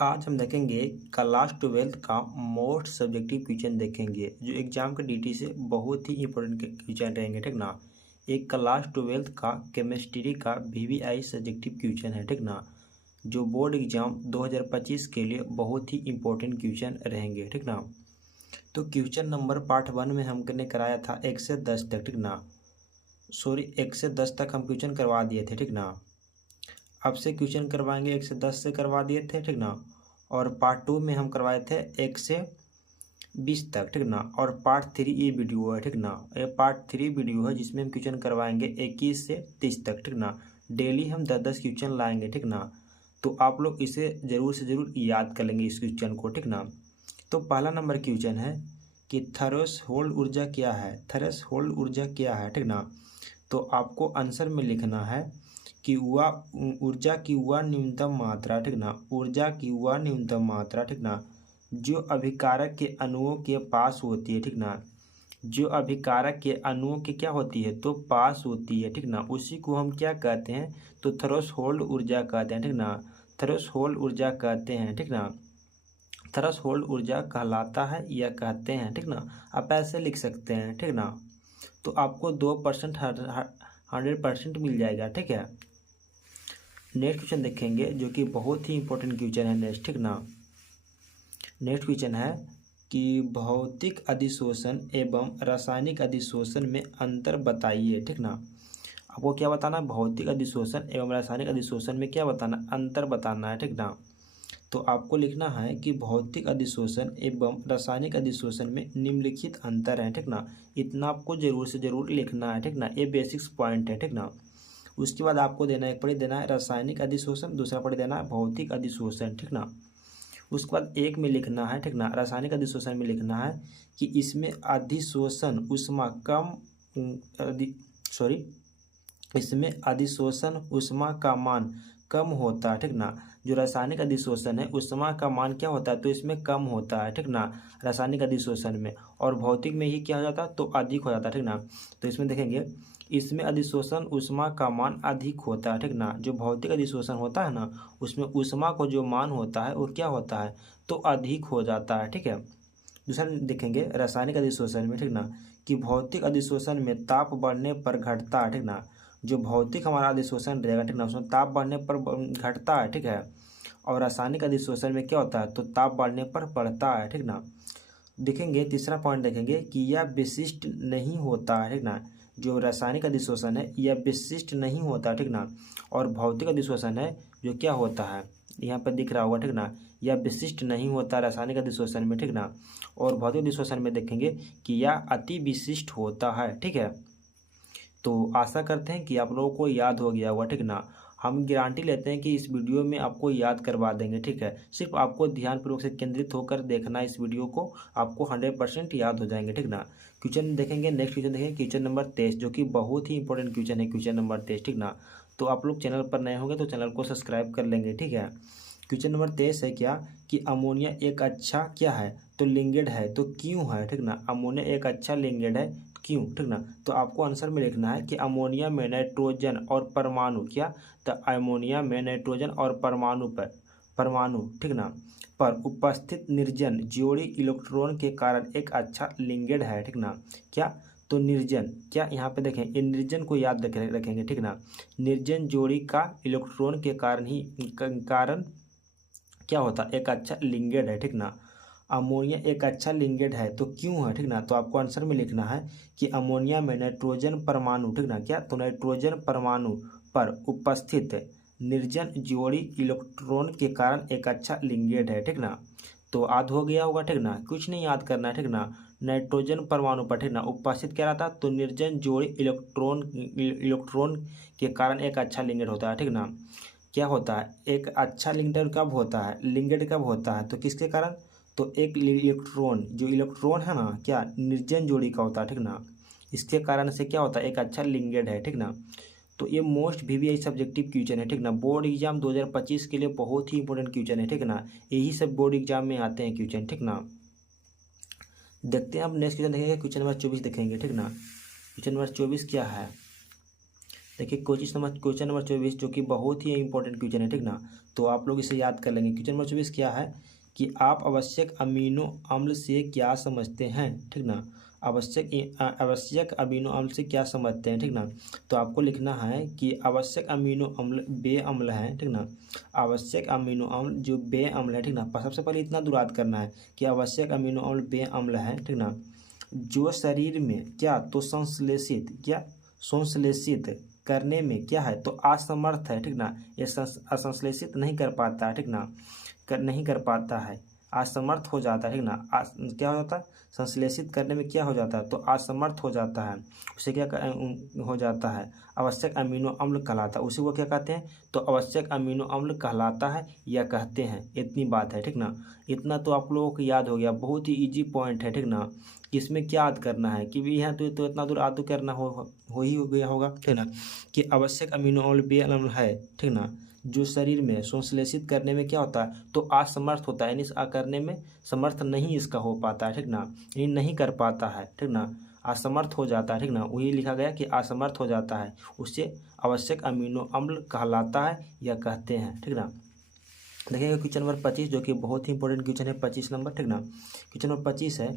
आज हम देखेंगे क्लास 12th का मोस्ट सब्जेक्टिव क्वेश्चन देखेंगे जो एग्जाम के डीटी से बहुत ही इंपॉर्टेंट क्वेश्चन रहेंगे, ठीक ना। एक क्लास 12th का केमिस्ट्री का वीवीआई सब्जेक्टिव क्वेश्चन है, ठीक ना, जो बोर्ड एग्जाम 2025 के लिए बहुत ही इंपॉर्टेंट क्वेश्चन रहेंगे, ठीक ना। तो क्वेश्चन नंबर पार्ट 1 में हमने कराया था 1 से 10 तक, ठीक ना। सॉरी 1 से 10 तक हम क्वेश्चन करवा दिए थे, ठीक ना। अब से क्वेश्चन करवाएंगे 1 से 10 से करवा दिए थे, ठीक ना। और पार्ट 2 में हम करवाए थे 1 से 20 तक, ठीक ना। और पार्ट 3 ये वीडियो है, ठीक ना। ये पार्ट 3 वीडियो है जिसमें हम क्वेश्चन करवाएंगे 21 से 30 तक, ठीक ना। डेली हम 10-10 क्वेश्चन लाएंगे, ठीक ना। तो आप लोग इसे ज़रूर से ज़रूर याद कर लेंगे इस क्वेश्चन को, ठीक ना। तो पहला नंबर क्वेश्चन है कि थ्रेशोल्ड ऊर्जा क्या है। थ्रेशोल्ड ऊर्जा क्या है, ठीक ना। तो आपको आंसर में लिखना है कि वह ऊर्जा की वह न्यूनतम मात्रा, ठीक ना। ऊर्जा की वह न्यूनतम मात्रा, ठीक ना, जो अभिकारक के अणुओं के पास होती है, ठीक ना। जो अभिकारक के अणुओं की क्या होती है, तो पास होती है, ठीक ना। उसी को हम क्या कहते हैं, तो थ्रेशोल्ड ऊर्जा कहते हैं, ठीक ना। थ्रेशोल्ड ऊर्जा कहते हैं, ठीक ना। थ्रेशोल्ड ऊर्जा कहलाता है या कहते हैं, ठीक ना। आप ऐसे लिख सकते हैं, ठीक ना। तो आपको 2% 100% मिल जाएगा, ठीक है। नेक्स्ट क्वेश्चन देखेंगे जो कि बहुत ही इंपॉर्टेंट क्वेश्चन है नेक्स्ट, ठीक ना। नेक्स्ट क्वेश्चन है कि भौतिक अधिशोषण एवं रासायनिक अधिशोषण में अंतर बताइए, ठीक ना। आपको क्या बताना है, भौतिक अधिशोषण एवं रासायनिक अधिशोषण में क्या बताना, अंतर बताना है, ठीक ना। तो आपको लिखना है कि भौतिक अधिशोषण एवं रासायनिक अधिशोषण में निम्नलिखित अंतर है, ठीक ना। इतना आपको जरूर से जरूर लिखना है, ठीक ना। ये बेसिक्स पॉइंट है, ठीक ना। उसके बाद आपको देना है, एक पढ़ी देना है रासायनिक अधिशोषण, दूसरा पढ़ी देना है भौतिक अधिशोषण, ठीक ना। उसके बाद एक में लिखना है, ठीक ना, रासायनिक अधिशोषण में लिखना है कि इसमें अधिशोषण ऊष्मा कम सॉरी इसमें अधिशोषण ऊष्मा का मान कम होता है, ठीक ना। जो रासायनिक अधिशोषण है ऊष्मा का मान क्या होता है, तो इसमें कम होता है, ठीक ना, रासायनिक अधिशोषण में। और भौतिक में ही क्या हो जाता है, तो अधिक हो जाता है, ठीक ना। तो इसमें देखेंगे इसमें अधिशोषण ऊष्मा का मान अधिक होता है, ठीक ना। जो भौतिक अधिशोषण होता है ना, उसमें ऊष्मा को जो मान होता है वो क्या होता है, तो अधिक हो जाता है, ठीक है। दूसरा देखेंगे रासायनिक अधिशोषण में, ठीक ना, कि भौतिक अधिशोषण में ताप बढ़ने पर घटता है, ठीक ना। जो भौतिक हमारा अधिशोषण रहेगा, ठीक ना, उसमें ताप बढ़ने पर घटता है, ठीक है। और रासायनिक अधिशोषण में क्या होता है, तो ताप बढ़ने पर बढ़ता है, ठीक ना। देखेंगे तीसरा पॉइंट देखेंगे कि यह विशिष्ट नहीं होता है, ठीक ना। जो रासायनिक अधिशोषण है यह विशिष्ट नहीं होता, ठीक ना। और भौतिक अधिशोषण है जो क्या होता है, यहाँ पर दिख रहा होगा, ठीक ना, यह विशिष्ट नहीं होता रासायनिक अधिशोषण में, ठीक ना। और भौतिक अधिशोषण में देखेंगे कि यह अति विशिष्ट होता है, ठीक है। तो आशा करते हैं कि आप लोगों को याद हो गया होगा, ठीक ना। हम गारंटी लेते हैं कि इस वीडियो में आपको याद करवा देंगे, ठीक है। सिर्फ आपको ध्यानपूर्वक से केंद्रित होकर देखना इस वीडियो को, आपको 100% याद हो जाएंगे, ठीक ना। क्वेश्चन देखेंगे, नेक्स्ट क्वेश्चन देखेंगे क्वेश्चन नंबर 23, जो कि बहुत ही इंपॉर्टेंट क्वेश्चन है, क्वेश्चन नंबर 23, ठीक ना। तो आप लोग चैनल पर नए होंगे तो चैनल को सब्सक्राइब कर लेंगे, ठीक है। क्वेश्चन नंबर 23 है क्या कि अमोनिया एक अच्छा क्या है, तो लिंगेड है, तो क्यों है, ठीक ना। अमोनिया एक अच्छा लिंगेड है, क्यों, ठीक ना। तो आपको आंसर में लिखना है कि अमोनिया में नाइट्रोजन और परमाणु क्या, तो अमोनिया में नाइट्रोजन और परमाणु, ठीक ना, पर उपस्थित निर्जन जोड़ी इलेक्ट्रॉन के कारण एक अच्छा लिंगेड है, ठीक ना। क्या, तो निर्जन, क्या यहाँ पे देखें इन निर्जन को याद रखेंगे, ठीक ना। निर्जन जोड़ी का इलेक्ट्रॉन के कारण क्या होता है, एक अच्छा लिंगेड है, ठीक ना। अमोनिया एक अच्छा लिंगेड है तो क्यों है, ठीक ना। तो आपको आंसर में लिखना है कि अमोनिया में नाइट्रोजन परमाणु, ठीक ना, क्या, तो नाइट्रोजन परमाणु पर उपस्थित निर्जन जोड़ी इलेक्ट्रॉन के कारण एक अच्छा लिंगेड है, ठीक ना। तो याद हो गया होगा, ठीक ना, कुछ नहीं याद करना है, ठीक ना। नाइट्रोजन परमाणु पर, ठीक ना, उपस्थित क्या रहता, तो निर्जन जोड़ी इलेक्ट्रॉन के कारण एक अच्छा लिंगेड होता है, ठीक ना। क्या होता है, एक अच्छा लिंगेड कब होता है, लिंगेड कब होता है, तो किसके कारण, तो एक इलेक्ट्रॉन, जो इलेक्ट्रॉन है ना, क्या निर्जन जोड़ी का होता है, ठीक ना। इसके कारण से क्या होता है, एक अच्छा लिंगेड है, ठीक ना। तो ये मोस्ट वीवीआई सब्जेक्टिव क्वेश्चन है, ठीक ना। बोर्ड एग्जाम 2025 के लिए बहुत ही इंपॉर्टेंट क्वेश्चन है, ठीक ना। यही सब बोर्ड एग्जाम में आते हैं क्वेश्चन, ठीक ना। देखते हैं अब नेक्स्ट क्वेश्चन देखेंगे, क्वेश्चन नंबर 24 देखेंगे, ठीक ना। क्वेश्चन नंबर 24 क्या है, देखिए क्वेश्चन नंबर 24 जो कि बहुत ही इंपॉर्टेंट क्वेश्चन है, ठीक ना। तो आप लोग इसे याद कर लेंगे। क्वेश्चन नंबर 24 क्या है कि आप आवश्यक अमीनो अम्ल से क्या समझते हैं, ठीक ना। आवश्यक अमीनो अम्ल से क्या समझते हैं, ठीक ना। तो आपको लिखना है कि आवश्यक अमीनो अम्ल बे अम्ल है, ठीक ना। आवश्यक अमीनो अम्ल जो बे अम्ल है, ठीक ना। सबसे पहले इतना दुरात करना है कि आवश्यक अमीनो अम्ल बे अम्ल है, ठीक ना, जो शरीर में क्या तो संश्लेषित करने में क्या है तो असमर्थ है, ठीक ना। ये असंश्लेषित नहीं कर पाता है, ठीक ना, नहीं कर पाता है, असमर्थ हो जाता है, ठीक ना। क्या हो जाता है, संश्लेषित करने में क्या हो जाता है तो असमर्थ हो जाता है, उसे क्या हो जाता है, आवश्यक अमीनो अम्ल कहलाता है। उसी को क्या कहते हैं तो आवश्यक अमीनो अम्ल कहलाता है या कहते हैं। इतनी बात है, ठीक ना। इतना तो आप लोगों को याद हो गया, बहुत ही इजी पॉइंट है, ठीक ना। इसमें क्या याद करना है कि भी यहाँ तो इतना दूर याद करना हो ही हो गया होगा, ठीक ना, कि आवश्यक अमीनो अम्ल बे अम्ल है, ठीक ना, जो शरीर में संश्लेषित करने में क्या होता है तो असमर्थ होता है, यानी करने में समर्थ नहीं इसका हो पाता है, ठीक ना, यानी नहीं कर पाता है, ठीक ना, असमर्थ हो जाता है, ठीक ना। वही लिखा गया कि असमर्थ हो जाता है, उससे आवश्यक अमीनो अम्ल कहलाता है या कहते हैं, ठीक ना। देखिएगा क्वेश्चन नंबर 25 जो कि बहुत ही इंपॉर्टेंट क्वेश्चन है, 25 नंबर, ठीक ना। क्वेश्चन नंबर 25 है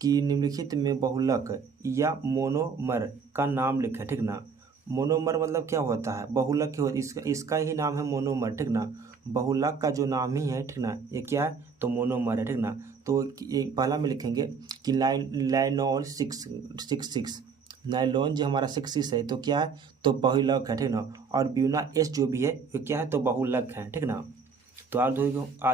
कि निम्नलिखित में बहुलक या मोनोमर का नाम लिखें, ठीक ना। मोनोमर मतलब क्या होता है, बहुलक इसका ही नाम है मोनोमर, ठीक ना। बहुलक का जो नाम ही है, ठीक ना, ये क्या है तो मोनोमर है, ठीक ना। तो पहला में लिखेंगे कि लाइनोल 6 नाइलॉन जो हमारा 6 है तो क्या है तो बहुलक है, ठीक ना। और ब्यूना एस जो भी है वो क्या है तो बहुलक है, ठीक ना। तो आध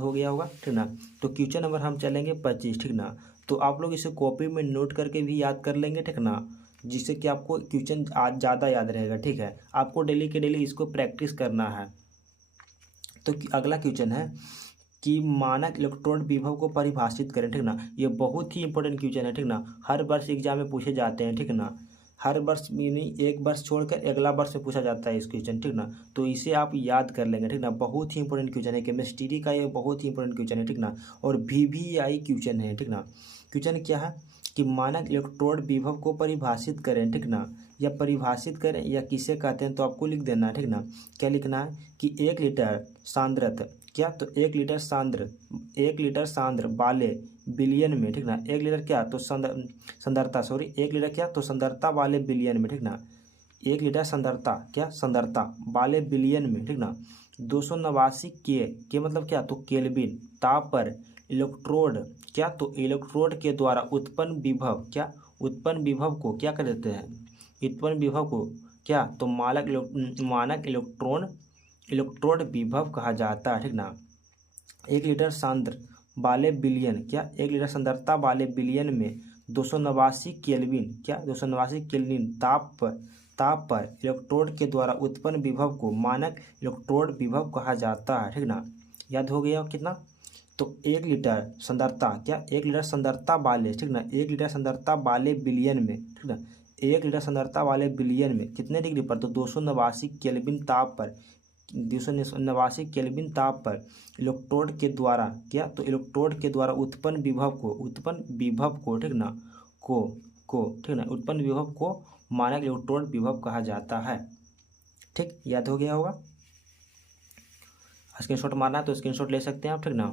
हो गया होगा, ठीक ना। तो क्वेश्चन नंबर हम चलेंगे 25, ठीक ना। तो आप लोग इसे कॉपी में नोट करके भी याद कर लेंगे, ठीक ना, जिससे कि आपको क्वेश्चन आज ज़्यादा याद रहेगा, ठीक है। आपको डेली के डेली इसको प्रैक्टिस करना है। तो अगला क्वेश्चन है कि मानक इलेक्ट्रोड विभव को परिभाषित करें, ठीक ना। ये बहुत ही इंपॉर्टेंट क्वेश्चन है, ठीक ना, हर वर्ष एग्जाम में पूछे जाते हैं, ठीक ना। हर वर्ष नहीं, एक वर्ष छोड़कर अगला वर्ष में पूछा जाता है इस क्वेश्चन, ठीक ना। तो इसे आप याद कर लेंगे, ठीक ना। बहुत ही इंपॉर्टेंट क्वेश्चन है, केमिस्ट्री का ये बहुत ही इंपॉर्टेंट क्वेश्चन है, ठीक ना। और VVI क्वेश्चन है, ठीक ना। क्वेश्चन क्या है कि मानक इलेक्ट्रोड विभव को परिभाषित करें, ठीक ना, या परिभाषित करें या किसे कहते हैं तो आपको लिख देना है, ठीक ना। क्या लिखना है कि 1 लीटर सांद्रत क्या तो 1 लीटर सांद्र वाले बिलियन में, ठीक ना। 1 लीटर क्या तो सांद्रता 1 लीटर क्या तो सांद्रता वाले बिलियन में, ठीक ना। 1 लीटर सांद्रता वाले बिलियन में, ठीक ना, 289 के मतलब क्या तो केल्विन ताप पर इलेक्ट्रोड क्या तो इलेक्ट्रोड के द्वारा उत्पन्न विभव को क्या कर देते हैं, उत्पन्न विभव को क्या तो मानक इलेक्ट्रोड विभव कहा जाता है, ठीक ना। 1 लीटर सांद्र वाले बिलियन क्या 1 लीटर सांद्रता वाले बिलियन में 289 केल्विन ताप पर इलेक्ट्रोड के द्वारा उत्पन्न विभव को मानक इलेक्ट्रोड विभव कहा जाता है, ठीक ना। याद हो गया कितना तो 1 लीटर सांद्रता 1 लीटर सांद्रता वाले, ठीक ना, 1 लीटर सांद्रता वाले बिलियन में, ठीक ना। 1 लीटर सांद्रता वाले बिलियन में कितने डिग्री पर तो 289 केल्विन ताप पर 289 केल्विन ताप पर इलेक्ट्रोड के द्वारा क्या तो इलेक्ट्रोड के द्वारा उत्पन्न विभव को ठीक ना ठीक ना उत्पन्न विभव को मानक इलेक्ट्रोड विभव कहा जाता है। ठीक, याद हो गया होगा। स्क्रीनशॉट मारना है तो स्क्रीनशॉट ले सकते हैं आप, ठीक ना।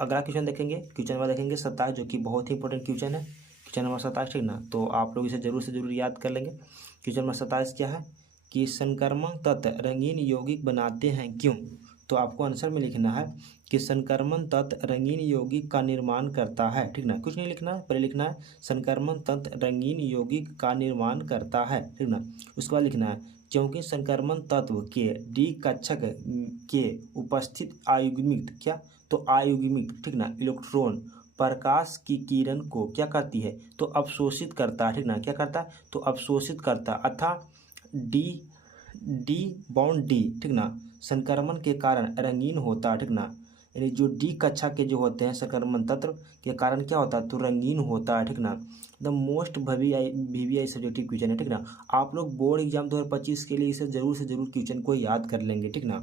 अगला क्वेश्चन देखेंगे, क्वेश्चन नंबर देखेंगे 27 जो कि बहुत ही इंपॉर्टेंट क्वेश्चन है, क्वेश्चन नंबर 27, ठीक ना। तो आप लोग इसे जरूर से जरूर याद कर लेंगे। क्वेश्चन नंबर 27 क्या है कि संक्रमण तत्व रंगीन यौगिक बनाते हैं क्यों। तो आपको आंसर में लिखना है कि संक्रमण तत्व रंगीन यौगिक का निर्माण करता है, ठीक ना। कुछ नहीं लिखना है, पहले लिखना है संक्रमण तत्व रंगीन यौगिक का निर्माण करता है, ठीक ना। उसके बाद लिखना है क्योंकि संक्रमण तत्व के डी कक्षक के उपस्थित आयुग्मिक क्या तो आयुग्मिक, ठीक ना, इलेक्ट्रॉन प्रकाश की किरण को क्या करती है तो अवशोषित करता है, ठीक ना। क्या करता है तो अवशोषित करता अथा डी बॉन्ड डी, ठीक ना, संक्रमण के कारण रंगीन होता है, ठीक ना। यानी जो डी कक्षा के जो होते हैं संक्रमण तत्व के कारण क्या होता है तो रंगीन होता है, ठीक ना। The most VVI subjective question है, ठीक ना। आप लोग बोर्ड एग्जाम 2025 के लिए इसे जरूर से जरूर क्वेश्चन को याद कर लेंगे, ठीक ना।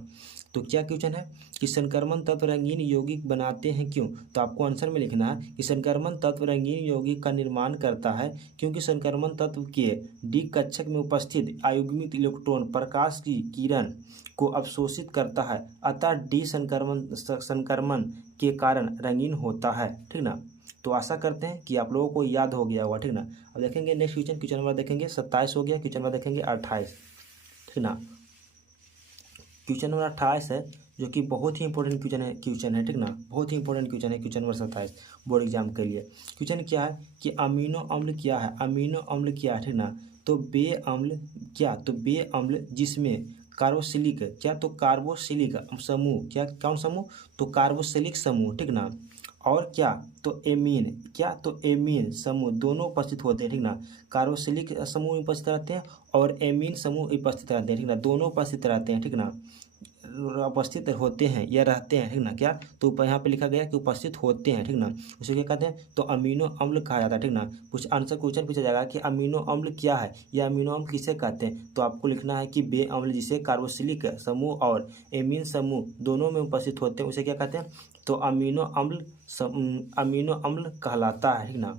तो क्या क्वेश्चन है कि संक्रमण तत्व रंगीन यौगिक बनाते हैं क्यों? तो आपको आंसर में लिखना है कि संक्रमण तत्व रंगीन यौगिक का निर्माण करता है क्योंकि संक्रमण तत्व के डी कक्षक में उपस्थित अयुग्मित इलेक्ट्रॉन प्रकाश की किरण को अवशोषित करता है, अतः डी संक्रमण के कारण रंगीन होता है। ठीक ना। तो आशा करते हैं कि आप लोगों को याद हो गया होगा। ठीक ना। अब देखेंगे नेक्स्ट क्वेश्चन नंबर देखेंगे 27 हो गया, क्वेश्चन नंबर देखेंगे 28। ठीक ना। क्वेश्चन नंबर 28 है जो कि बहुत ही इंपॉर्टेंट क्वेश्चन है। ठीक ना। बहुत ही इंपॉर्टेंट क्वेश्चन है क्वेश्चन नंबर 27 बोर्ड एग्जाम के लिए। क्वेश्चन क्या है कि अमीनो अम्ल क्या है? अमीनो अम्ल क्या है? ठीक ना। तो बे अम्ल क्या? तो बे अम्ल जिसमें कार्बोक्सिलिक क्या? तो कार्बोक्सिलिक समूह क्या? कौन समूह? तो कार्बोक्सिलिक समूह। ठीक ना। और क्या? तो एमीन क्या? तो एमीन समूह दोनों उपस्थित होते हैं। ठीक ना। कार्बोक्सिलिक समूह उपस्थित रहते हैं और एमीन समूह उपस्थित रहते हैं। ठीक ना। दोनों उपस्थित रहते हैं। ठीक ना। उपस्थित होते हैं या रहते हैं। ठीक ना। क्या? तो यहाँ पे लिखा गया कि उपस्थित होते हैं। ठीक ना। उसे क्या कहते हैं? तो अमीनो अम्ल कहा जाता है। ठीक ना। कुछ आंसर क्वेश्चन पूछा जाएगा कि अमीनो अम्ल क्या है या अमीनो अम्ल किसे कहते हैं, तो आपको लिखना है कि बे अम्ल जिसे कार्बोक्सिलिक समूह और एमीन समूह दोनों में उपस्थित होते हैं उसे क्या कहते हैं? तो अमीनो अम्ल कहलाता है। ठीक ना।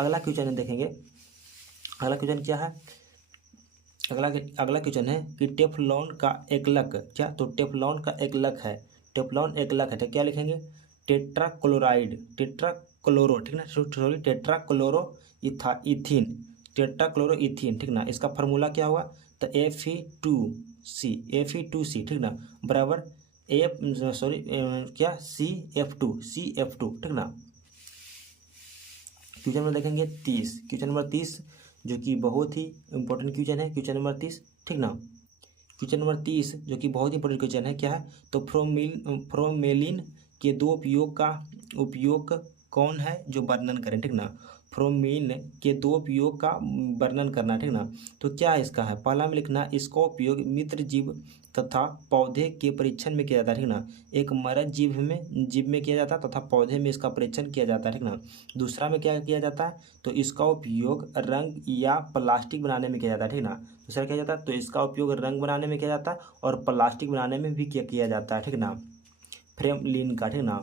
अगला क्वेश्चन देखेंगे। अगला क्वेश्चन क्या है? अगला क्वेश्चन है कि टेफ्लॉन का एकलक क्या? तो टेफ्लॉन का एकलक है। टेफ्लॉन एकलक है तो क्या लिखेंगे? Tetrachloride tetrachloro. ठीक ना। Sorry tetrachloro ethene tetrachloroethene. ठीक ना। इसका फार्मूला क्या हुआ? तो Fe2C ठीक ना बराबर क्या CF2 ठीक ना। क्वेश्चन नंबर देखेंगे 30। क्वेश्चन नंबर 30 जो कि बहुत ही इंपॉर्टेंट क्वेश्चन है क्वेश्चन नंबर 30। ठीक ना। क्वेश्चन नंबर 30 जो कि बहुत ही इंपॉर्टेंट क्वेश्चन है क्या है? तो फ्रोमेलिन के दो उपयोग कौन है जो वर्णन करें? ठीक ना। फ्रोमीन के दो उपयोग का वर्णन करना। ठीक ना। तो क्या इसका है? पहला में लिखना इसका उपयोग मित्र जीव तथा पौधे के परीक्षण में किया जाता है। ठीक ना। एक मरद जीव में किया जाता है तथा पौधे में इसका परीक्षण किया जाता है। ठीक ना। दूसरा में क्या किया जाता है? तो इसका उपयोग रंग या प्लास्टिक बनाने में किया जाता है। ठीक ना। दूसरा किया जाता है तो इसका उपयोग रंग बनाने में किया जाता है और प्लास्टिक बनाने में भी किया जाता है। ठीक ना। फ्रेमलिन का। ठीक ना।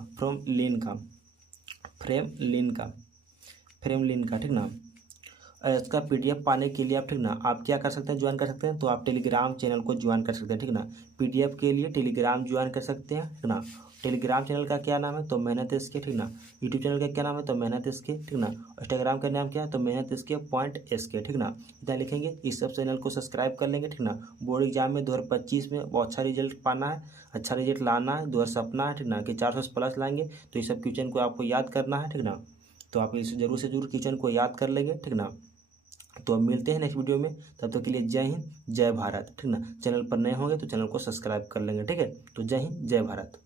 फ्रेमलिन का। ठीक ना। इसका PDF पाने के लिए आप ठीक ना आप क्या कर सकते हैं? ज्वाइन कर सकते हैं। तो आप टेलीग्राम चैनल को ज्वाइन कर सकते हैं। ठीक ना। PDF के लिए टेलीग्राम ज्वाइन कर सकते हैं। ठीक ना। टेलीग्राम चैनल का क्या नाम है? तो मेहनत इसके। ठीक ना। यूट्यूब चैनल का क्या नाम है? तो मेहनत इसके। ठीक ना। इंस्टाग्राम का नाम क्या है? तो मेहनत इसके .SK। ठीक ना। इतना लिखेंगे, इस सब चैनल को सब्सक्राइब कर लेंगे। ठीक ना। बोर्ड एग्जाम में 2025 में बहुत अच्छा रिजल्ट पाना है, अच्छा रिजल्ट लाना है, 2 सपना है। ठीक ना कि 400 प्लस लाएंगे। तो ये सब क्वेश्चन को आपको याद करना है। ठीक ना। तो आप इस जरूर से जरूर क्वेश्चन को याद कर लेंगे। ठीक ना। तो अब मिलते हैं नेक्स्ट वीडियो में, तब तक के लिए जय हिंद जय भारत। ठीक ना। चैनल पर नए होंगे तो चैनल को सब्सक्राइब कर लेंगे। ठीक है। तो जय हिंद जय भारत।